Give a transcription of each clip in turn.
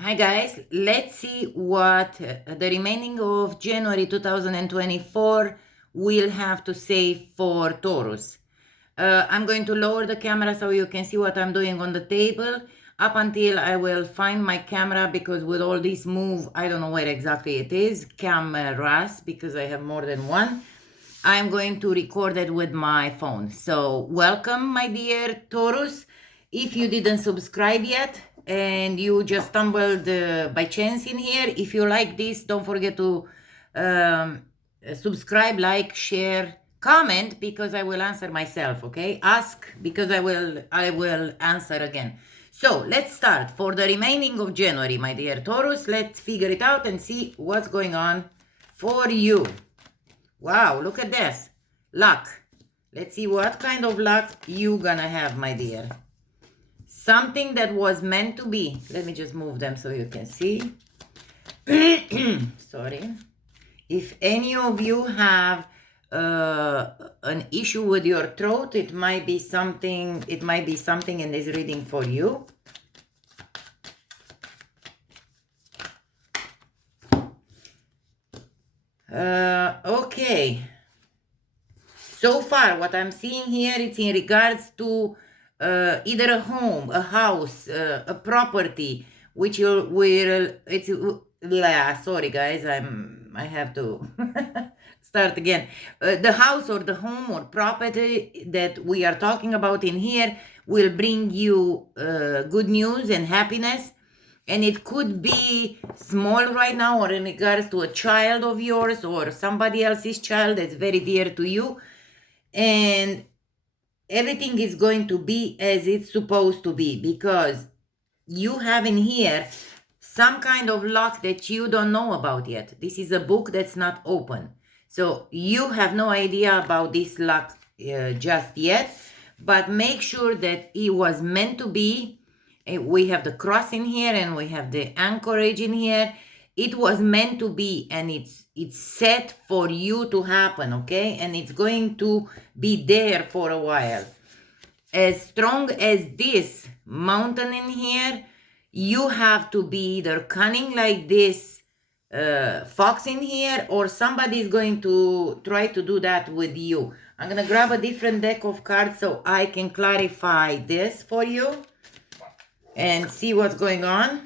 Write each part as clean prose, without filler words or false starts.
Hi guys, let's see what the remaining of January 2024 will have to say for Taurus. I'm going to lower the camera so you can see what I'm doing on the table up until I will find my camera, because with all this move, I don't know where exactly it is, cameras, because I have more than one. I'm going to record it with my phone. So welcome, my dear Taurus. If you didn't subscribe yet and you just stumbled by chance in here, if you like this, don't forget to um, subscribe, like, share, comment, because I will answer myself. Okay, ask, because I will answer again. So let's start for the remaining of January, my dear Taurus. Let's figure it out and see what's going on for you. Wow, look at this. Luck. Let's see what kind of luck you gonna have, my dear. Something that was meant to be. Let me just move them so you can see. Sorry. If any of you have an issue with your throat, it might be something in this reading for you. Okay. So far, what I'm seeing here, it's in regards to either a home, a house, a property, which you will, sorry guys, I have to start again. The house or the home or property that we are talking about in here will bring you good news and happiness. And it could be small right now, or in regards to a child of yours or somebody else's child that's very dear to you. And everything is going to be as it's supposed to be, because you have in here some kind of luck that you don't know about yet. This is a book that's not open, so you have no idea about this luck just yet, but make sure that it was meant to be. We have the cross in here and we have the anchorage in here. It was meant to be, and it's set for you to happen, okay? And it's going to be there for a while. As strong as this mountain in here, you have to be either cunning like this fox in here, or somebody is going to try to do that with you. I'm gonna grab a different deck of cards so I can clarify this for you and see what's going on.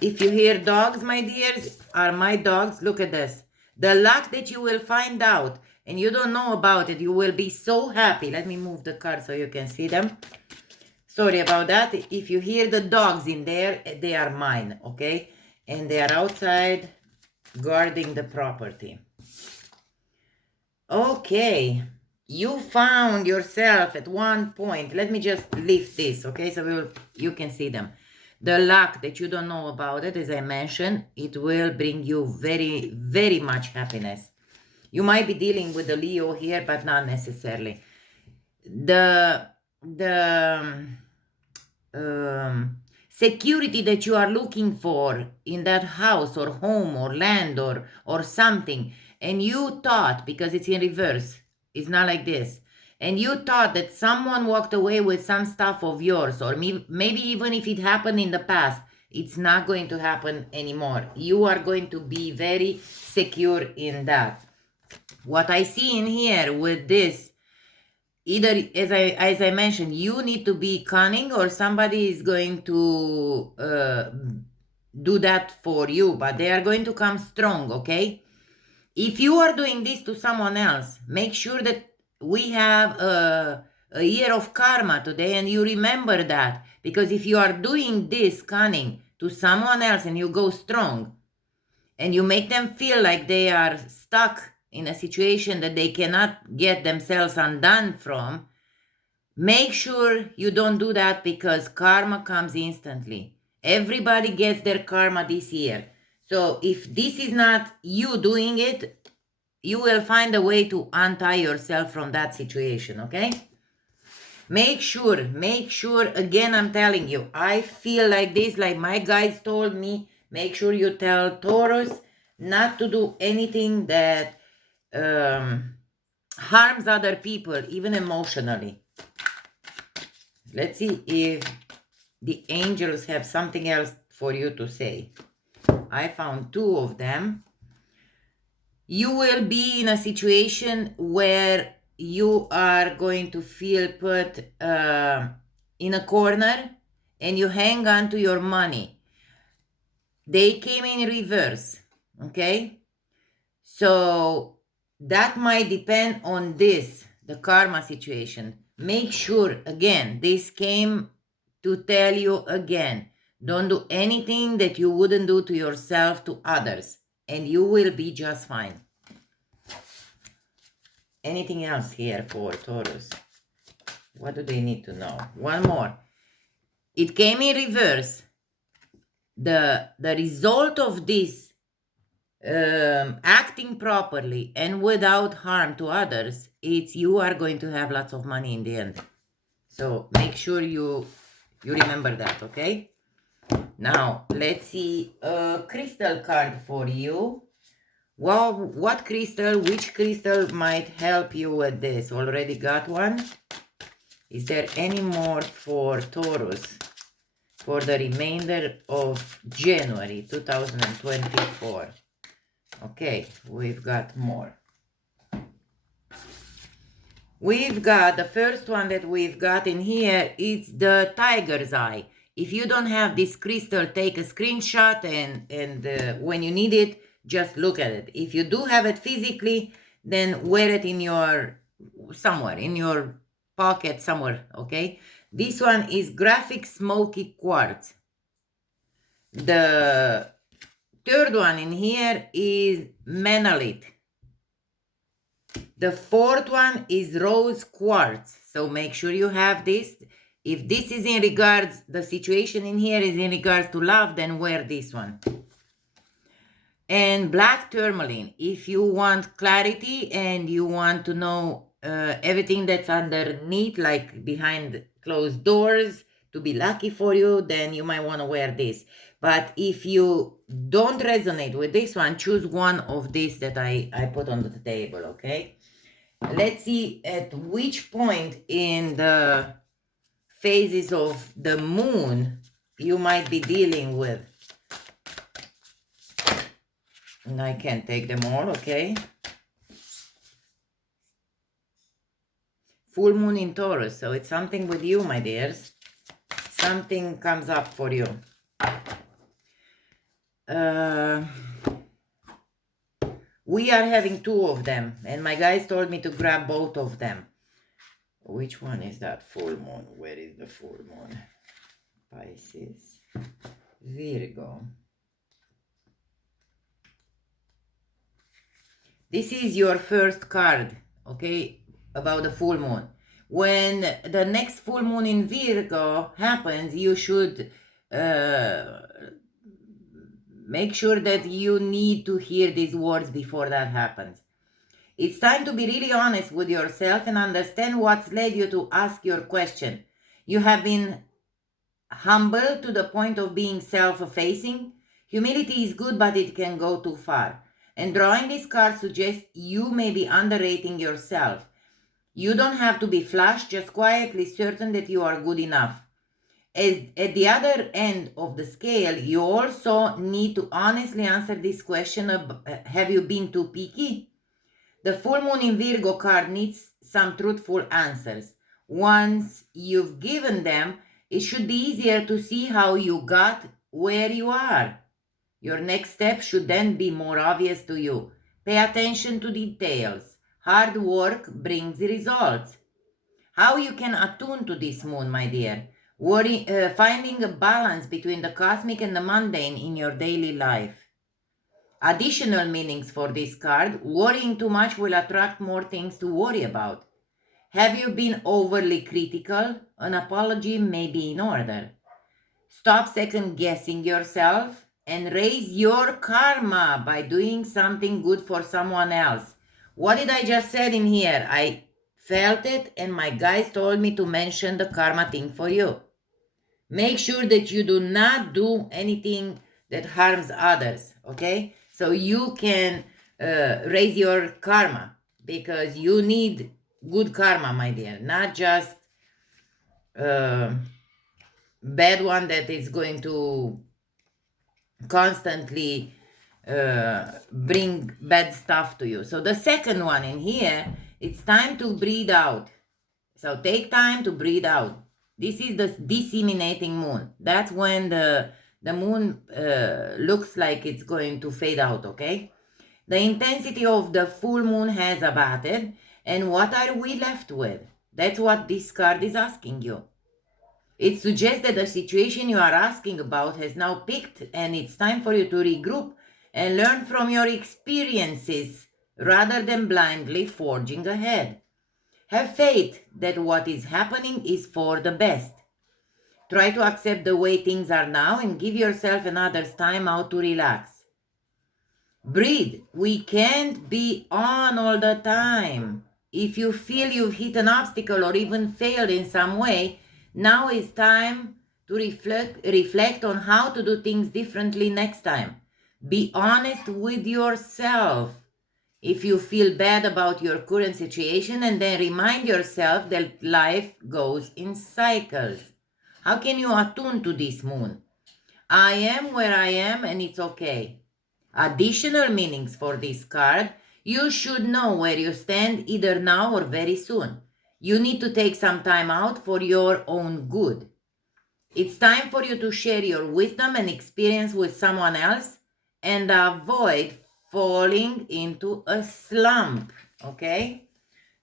If you hear dogs, my dears, are my dogs. Look at this. The luck that you will find out and you don't know about it, you will be so happy. Let me move the cards so you can see them. Sorry about that. If you hear the dogs in there, they are mine, okay? And they are outside guarding the property. Okay. You found yourself at one point. Let me just lift this, okay? So you can see them. The luck that you don't know about it, as I mentioned, it will bring you very, very much happiness. You might be dealing with the Leo here, but not necessarily. The security that you are looking for in that house or home or land or something, and you thought, because it's in reverse, it's not like this, and you thought that someone walked away with some stuff of yours, or maybe even if it happened in the past, it's not going to happen anymore. You are going to be very secure in that. What I see in here with this, either, as I mentioned, you need to be cunning, or somebody is going to do that for you, but they are going to come strong, okay? If you are doing this to someone else, make sure that we have a year of karma today, and you remember that, because if you are doing this cunning to someone else and you go strong and you make them feel like they are stuck in a situation that they cannot get themselves undone from, make sure you don't do that, because karma comes instantly. Everybody gets their karma this year. So if this is not you doing it, you will find a way to untie yourself from that situation, okay? Make sure, again, I'm telling you, I feel like this, like my guides told me, make sure you tell Taurus not to do anything that harms other people, even emotionally. Let's see if the angels have something else for you to say. I found two of them. You will be in a situation where you are going to feel put in a corner and you hang on to your money. They came in reverse, okay? So that might depend on this, the karma situation. Make sure, again, this came to tell you again, don't do anything that you wouldn't do to yourself to others, and you will be just fine. Anything else here for Taurus? What do they need to know? One more. It came in reverse. The result of this acting properly and without harm to others, it's you are going to have lots of money in the end. So make sure you remember that, okay? Now, let's see a crystal card for you. Well, what crystal, which crystal might help you with this? Already got one? Is there any more for Taurus for the remainder of January 2024? Okay, we've got more. We've got the first one that we've got in here. It's the tiger's eye. If you don't have this crystal, take a screenshot and when you need it, just look at it. If you do have it physically, then wear it in your, somewhere, in your pocket somewhere, okay? This one is graphic smoky quartz. The third one in here is manolite. The fourth one is rose quartz. So make sure you have this. If this is in regards, the situation in here is in regards to love, then wear this one. And black tourmaline. If you want clarity and you want to know everything that's underneath, like behind closed doors, to be lucky for you, then you might want to wear this. But if you don't resonate with this one, choose one of these that I put on the table, okay? Let's see at which point in the phases of the moon you might be dealing with. And I can't take them all, okay? Full moon in Taurus, so it's something with you, my dears. Something comes up for you. We are having two of them, and my guys told me to grab both of them. Which one is that full moon? Where is the full moon? Pisces, Virgo. This is your first card, okay, about the full moon. When the next full moon in Virgo happens, you should make sure that you need to hear these words before that happens. It's time to be really honest with yourself and understand what's led you to ask your question. You have been humble to the point of being self-effacing. Humility is good, but it can go too far. And drawing this card suggests you may be underrating yourself. You don't have to be flush, just quietly certain that you are good enough. As at the other end of the scale, you also need to honestly answer this question of, have you been too picky? The full moon in Virgo card needs some truthful answers. Once you've given them, it should be easier to see how you got where you are. Your next step should then be more obvious to you. Pay attention to details. Hard work brings results. How you can attune to this moon, my dear? Finding a balance between the cosmic and the mundane in your daily life. Additional meanings for this card: worrying too much will attract more things to worry about. Have you been overly critical? An apology may be in order. Stop second guessing yourself and raise your karma by doing something good for someone else. What did I just said in here? I felt it and my guys told me to mention the karma thing for you. Make sure that you do not do anything that harms others, okay? So you can raise your karma, because you need good karma, my dear, not just bad one that is going to constantly bring bad stuff to you. So the second one in here, it's time to breathe out. So take time to breathe out. This is the disseminating moon. That's when the moon looks like it's going to fade out, okay? The intensity of the full moon has abated, and what are we left with? That's what this card is asking you. It suggests that the situation you are asking about has now peaked, and it's time for you to regroup and learn from your experiences rather than blindly forging ahead. Have faith that what is happening is for the best. Try to accept the way things are now and give yourself another time out to relax. Breathe. We can't be on all the time. If you feel you've hit an obstacle or even failed in some way, now is time to reflect on how to do things differently next time. Be honest with yourself. If you feel bad about your current situation, and then remind yourself that life goes in cycles. How can you attune to this moon? I am where I am and it's okay. Additional meanings for this card: you should know where you stand either now or very soon. You need to take some time out for your own good. It's time for you to share your wisdom and experience with someone else and avoid falling into a slump, okay?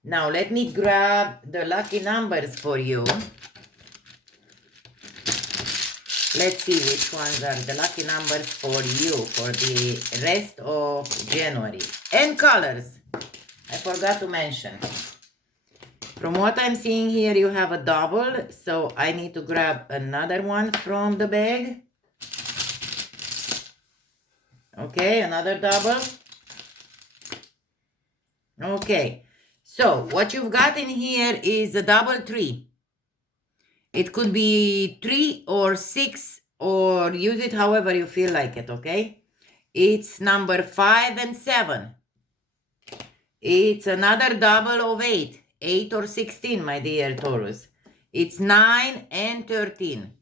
Now let me grab the lucky numbers for you. Let's see which ones are the lucky numbers for you for the rest of January. And colors. I forgot to mention. From what I'm seeing here, you have a double, so I need to grab another one from the bag. Okay, another double. Okay, so what you've got in here is a double 3. It could be 3 or 6, or use it however you feel like it, okay? It's number 5 and 7. It's another double of 8. 8 or 16, my dear Taurus. It's 9 and 13.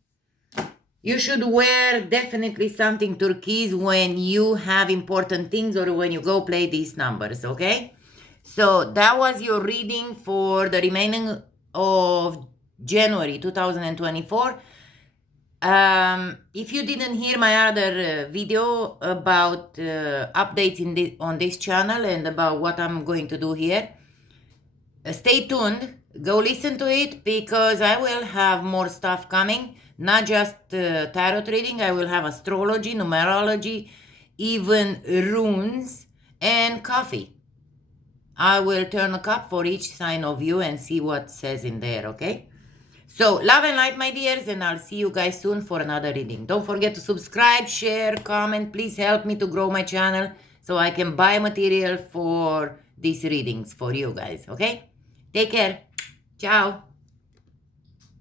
You should wear definitely something turquoise when you have important things or when you go play these numbers, okay? So that was your reading for the remaining of January 2024. If you didn't hear my other video about updates on this channel and about what I'm going to do here, stay tuned. Go listen to it, because I will have more stuff coming. Not just tarot reading. I will have astrology, numerology, even runes, and coffee. I will turn a cup for each sign of you and see what says in there, okay? So, love and light, my dears, and I'll see you guys soon for another reading. Don't forget to subscribe, share, comment. Please help me to grow my channel so I can buy material for these readings for you guys, okay? Take care. Ciao.